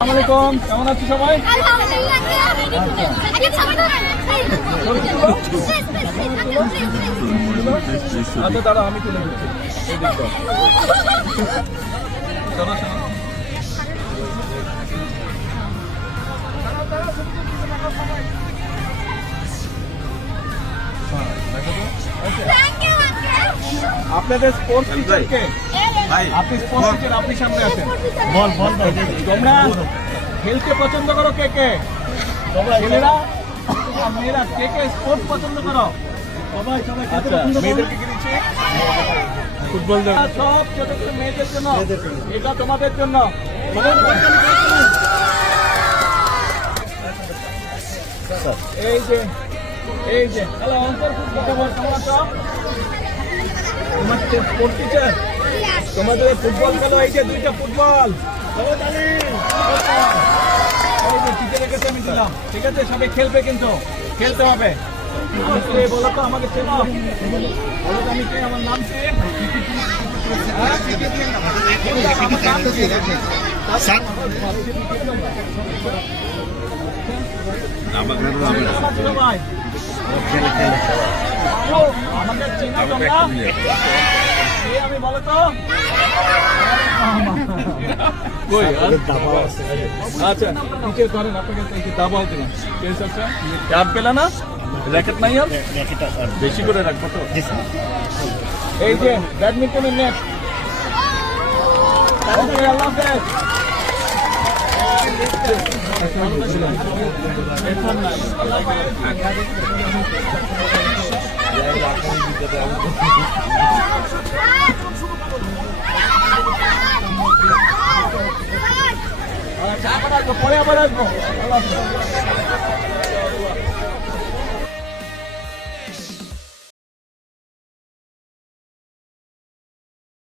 আসসালামু আলাইকুম, কেমন আছো সবাই? আচ্ছা দাঁড়া, আমি তুলে দিচ্ছি। এই দেখো। চলো, চলো। আপনাদের স্পোর্টস টিচার কে? আপনি স্পোর্টস টিচার, আপনি সামনে আছেন। বল বল তোমরা খেলতে পছন্দ করো কে কে? ছেলেরা আর মেয়েরা কে কে স্পোর্টস পছন্দ করো? সবাই সবাই। মেয়েদেরকে কি দিচ্ছি? ফুটবল। সব ছোট ছোট মেয়েদের জন্য, এটা তোমাদের জন্য। এই যে এই যে হ্যালো অন্তর, তোমার স্পোর্টস টিচার, তোমাদের ফুটবল খেলো। এই যে দুইটা ফুটবল টিচারের কাছে আমি দিলাম, ঠিক আছে? সবাই খেলবে, কিন্তু খেলতে হবে। বলো তো আমাকে চেনো? বলো তো আমি কে, আমার নাম কি? আমাকে চেনো তোমরা? আমি বলো তো। আচ্ছা টিচার করেন, আপনাকে দাবাও দিলাম। আর পেলে না র্যাকেট নাই, আর বেশি করে রাখবো তো। এই যে ব্যাডমিন্টনের নেট। আল্লাহ হাফেজ। পরে আবার আসবো।